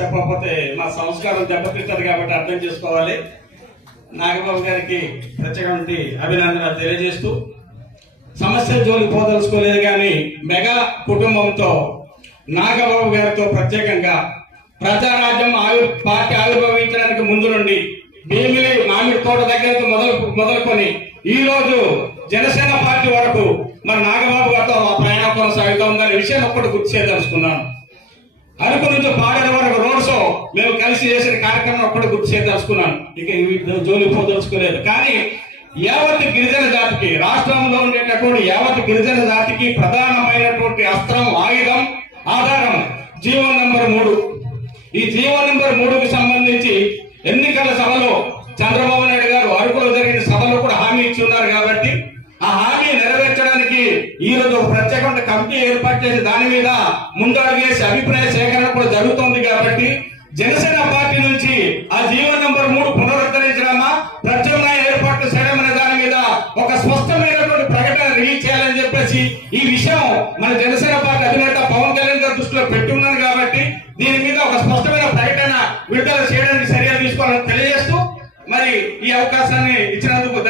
చెప్పకపోతే మా సంస్కారం దెబ్బతింటది కాబట్టి అర్థం చేసుకోవాలి. నాగబాబు గారికి ప్రత్యేకమైన అభినందనలు తెలియజేస్తూ సమస్య జోలి పోదలుచుకోలేదు కానీ మెగా కుటుంబంతో నాగబాబు గారితో ప్రత్యేకంగా ప్రజారాజ్యం ఆవి పార్టీ ఆవిర్భవించడానికి ముందు నుండి భీమిలి మామిడి తోట దగ్గర మొదలు మొదలుకొని ఈ రోజు జనసేన పార్టీ వరకు మన నాగబాబు గారితో ఆ ప్రయాణం కొనసాగుతూ ఉందనే విషయం ఒక్కటి గుర్తు చేయదలుచుకున్నాను. అరకు నుంచి పాడడం మేము కలిసి చేసిన కార్యక్రమం ఒక్కటి గుర్తు చేయదలుచుకున్నాను. ఇక జోలి పోదలుచుకోలేదు. కానీ యావత్ గిరిజన జాతికి రాష్ట్రంలో ఉండేటటువంటి యావత్ గిరిజన జాతికి ప్రధానమైనటువంటి అస్త్రం ఆయుధం ఆధారం జీవో నంబర్ మూడు. ఈ జీవో నంబర్ మూడుకి సంబంధించి ఎన్నికల సభలో చంద్రబాబు నాయుడు గారు అరకులో జరిగిన సభలో కూడా హామీ ఇచ్చి ఉన్నారు కాబట్టి ఆ హామీ నెరవేర్చడానికి ఈ రోజు ఒక ప్రత్యేకమైన కమిటీ ఏర్పాటు చేసి దాని మీద ముందడుగు వేసి అభిప్రాయ సేకరణ కూడా జరుగుతోంది కాబట్టి జనసేన పార్టీ నుంచి ఆ జీవో నంబర్ మూడు పునరుద్ధరించడమా? ప్రత్యామ్నాయ ఏర్పాట్లు చేయడం దాని మీద ఒక స్పష్టమైనటువంటి ప్రకటన రిలీజ్ చేయాలని చెప్పేసి ఈ విషయం మన జనసేన పార్టీ అధినేత పవన్ కళ్యాణ్ గారి దృష్టిలో పెట్టి ఉన్నాను కాబట్టి దీని మీద ఒక స్పష్టమైన ప్రకటన విడుదల చేయడానికి చర్యలు తీసుకోవాలని తెలియజేస్తూ మరి ఈ అవకాశాన్ని ఇచ్చినందుకు